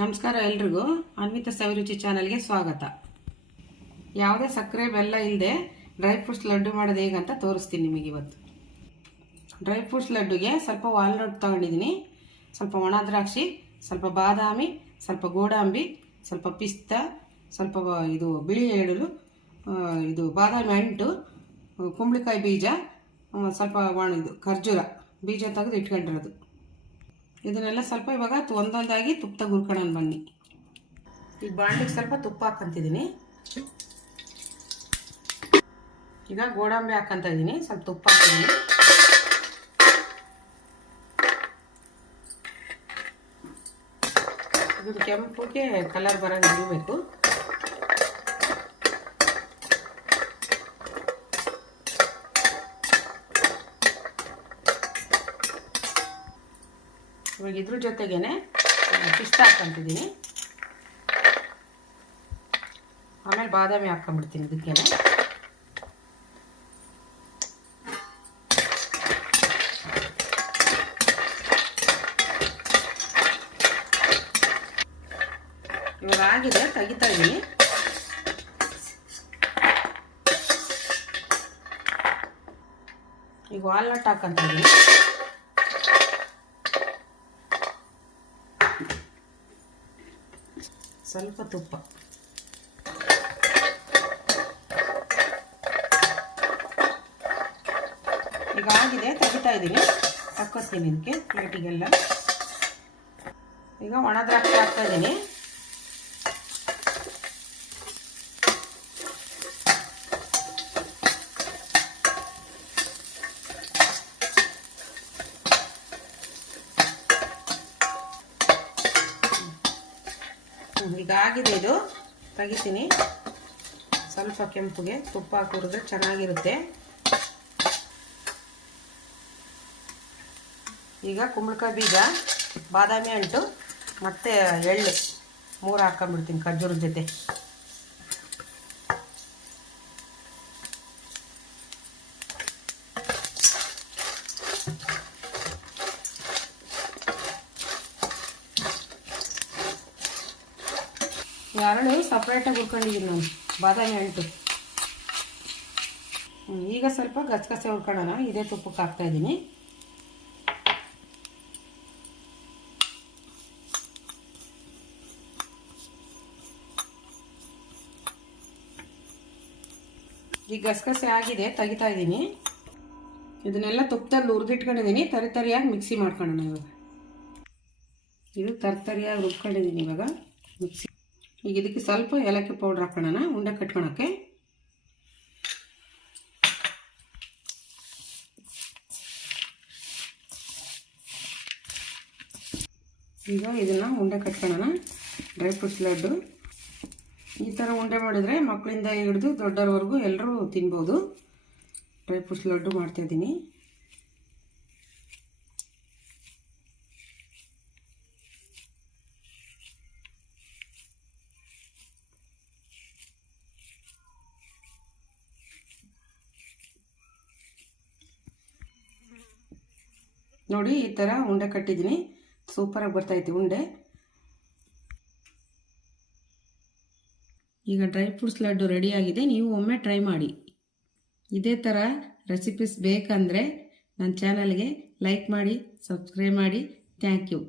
ನಮಸ್ಕಾರ ಎಲ್ರಿಗೂ. ಅನ್ವಿತ ಸವಿರುಚಿ ಚಾನಲ್ಗೆ ಸ್ವಾಗತ. ಯಾವುದೇ ಸಕ್ಕರೆ, ಬೆಲ್ಲ ಇಲ್ಲದೆ ಡ್ರೈ ಫ್ರೂಟ್ಸ್ ಲಡ್ಡು ಮಾಡೋದು ಹೇಗಂತ ತೋರಿಸ್ತೀನಿ ನಿಮಗೆ ಇವತ್ತು. ಡ್ರೈ ಫ್ರೂಟ್ಸ್ ಲಡ್ಡುಗೆ ಸ್ವಲ್ಪ ವಾಲ್ನಟ್ ತಗೊಂಡಿದ್ದೀನಿ. ಸ್ವಲ್ಪ ಒಣ ದ್ರಾಕ್ಷಿ, ಸ್ವಲ್ಪ ಬಾದಾಮಿ, ಸ್ವಲ್ಪ ಗೋಡಾಂಬಿ, ಸ್ವಲ್ಪ ಪಿಸ್ತಾ, ಸ್ವಲ್ಪ ಇದು ಬಿಳಿ ಎಳ್ಳು ಇದು ಬಾದಾಮಿ ಅಂಟು, ಕುಂಬಳಕಾಯಿ ಬೀಜ ಸ್ವಲ್ಪ ಒಣ ಇದು ಖರ್ಜೂರ ಬೀಜ ತೆಗೆದು ಇಟ್ಕೊಂಡಿರೋದು. ಇದನ್ನೆಲ್ಲ ಸ್ವಲ್ಪ ಇವಾಗ ಒಂದೊಂದಾಗಿ ತುಪ್ಪದಾಗ ಹುರ್ಕೊಳ್ಳೋಣ ಬನ್ನಿ. ಈಗ ಬಾಂಡಿಗೆ ಸ್ವಲ್ಪ ತುಪ್ಪ ಹಾಕ್ಕಂತಿದ್ದೀನಿ ಈಗ ಗೋಡಂಬಿ ಹಾಕಂತ ಇದ್ದೀನಿ ಸ್ವಲ್ಪ ತುಪ್ಪ ಹಾಕಿದ್ದೀನಿ ಇದು ಕೆಂಪುಗೆ ಕಲರ್ ಬರೋದು ಇರಬೇಕು ಇವಾಗ ಇದ್ರ ಜೊತೆಗೇನೆ ಪಿಸ್ತಾ ಹಾಕೊಂತಿದ್ದೀನಿ ಆಮೇಲೆ ಬಾದಾಮಿ ಹಾಕೊಂಡ್ಬಿಡ್ತೀನಿ ಇದಕ್ಕೇನೆ. ಇವಾಗ ಆಗಿದೆ, ತೆಗಿತಾ ಇದ್ದೀನಿ ಈಗ ವಾಲ್ನಟ್ ಹಾಕೊಂತ ಸ್ವಲ್ಪ ತುಪ್ಪ. ಈಗ ಆಗಿದೆ ತೆಗಿತಾ ಇದ್ದೀನಿ. ತಕ್ಕೋತೀನಿ ಇದಕ್ಕೆ ಪ್ಲೇಟಿಗೆಲ್ಲ. ಈಗ ಒಣ ದ್ರಾಕ್ಷಿ ಹಾಕ್ತಾ ಇದ್ದೀನಿ. ಈಗ ಆಗಿದೆ ಇದು. ತೆಗಿತೀನಿ. ಸ್ವಲ್ಪ ಕೆಂಪುಗೆ ತುಪ್ಪ ಹಾಕಿ ಹುರಿದ್ರೆ ಚೆನ್ನಾಗಿರುತ್ತೆ. ಈಗ ಕುಂಬಳಕಾಯಿ ಬೀಜ, ಬಾದಾಮಿ ಅಂಟು, ಮತ್ತು ಎಳ್ಳು. ಮೂರು ಹಾಕೊಂಡ್ಬಿಡ್ತೀನಿ ಖರ್ಜೂರದ ಜೊತೆ. ಎರಡು ಸಪ್ರೇಟಾಗಿ ಹುರ್ಕೊಂಡಿದ್ದೀನಿ ನಾನು, ಬಾದಾಮಿ ಅಂಟು ಈಗ ಸ್ವಲ್ಪ ಗಸಗಸೆ ಹುರ್ಕೊಳ್ಳೋಣ, ಇದೇ ತುಪ್ಪಕ್ಕೆ ಹಾಕ್ತಾ ಇದ್ದೀನಿ ಈಗ ಗಸಗಸೆ ಆಗಿದೆ, ತೆಗಿತಾ ಇದ್ದೀನಿ ಇದನ್ನೆಲ್ಲ ತುಪ್ಪದಲ್ಲಿ ಹುರಿದಿಟ್ಕೊಂಡಿದ್ದೀನಿ ತರಿ ತರಿಯಾಗಿ ಮಿಕ್ಸಿ ಮಾಡ್ಕೊಳ್ಳೋಣ ಇವಾಗ. ಇದು ತರ್ತರಿಯಾಗಿ ರುಬ್ಕೊಂಡಿದ್ದೀನಿ ಇವಾಗ ಮಿಕ್ಸಿ ಈಗ ಇದಕ್ಕೆ ಸ್ವಲ್ಪ ಏಲಕ್ಕಿ ಪೌಡ್ರ್ ಹಾಕೋಣ ಉಂಡೆ ಕಟ್ಕೊಳಕ್ಕೆ. ಈಗ ಇದನ್ನು ಉಂಡೆ ಕಟ್ಕೊಳ್ಳೋಣ ಡ್ರೈ ಫ್ರೂಟ್ಸ್ ಲಡ್ಡು. ಈ ಥರ ಉಂಡೆ ಮಾಡಿದರೆ ಮಕ್ಕಳಿಂದ ಹಿಡಿದು ದೊಡ್ಡವರೆಗೂ ಎಲ್ಲರೂ ತಿನ್ಬೋದು. ಡ್ರೈ ಫ್ರೂಟ್ಸ್ ಲಡ್ಡು ಮಾಡ್ತಾಯಿದ್ದೀನಿ ನೋಡಿ, ಈ ಥರ ಉಂಡೆ ಕಟ್ಟಿದ್ದೀನಿ. ಸೂಪರಾಗಿ ಬರ್ತೈತೆ ಉಂಡೆ. ಈಗ ಡ್ರೈ ಫ್ರೂಟ್ಸ್ ಲಡ್ಡು ರೆಡಿಯಾಗಿದೆ ನೀವು ಒಮ್ಮೆ ಟ್ರೈ ಮಾಡಿ. ಇದೇ ಥರ ರೆಸಿಪೀಸ್ ಬೇಕಂದರೆ ನನ್ನ ಚಾನಲ್ಗೆ ಲೈಕ್ ಮಾಡಿ, ಸಬ್ಸ್ಕ್ರೈಬ್ ಮಾಡಿ. Thank you.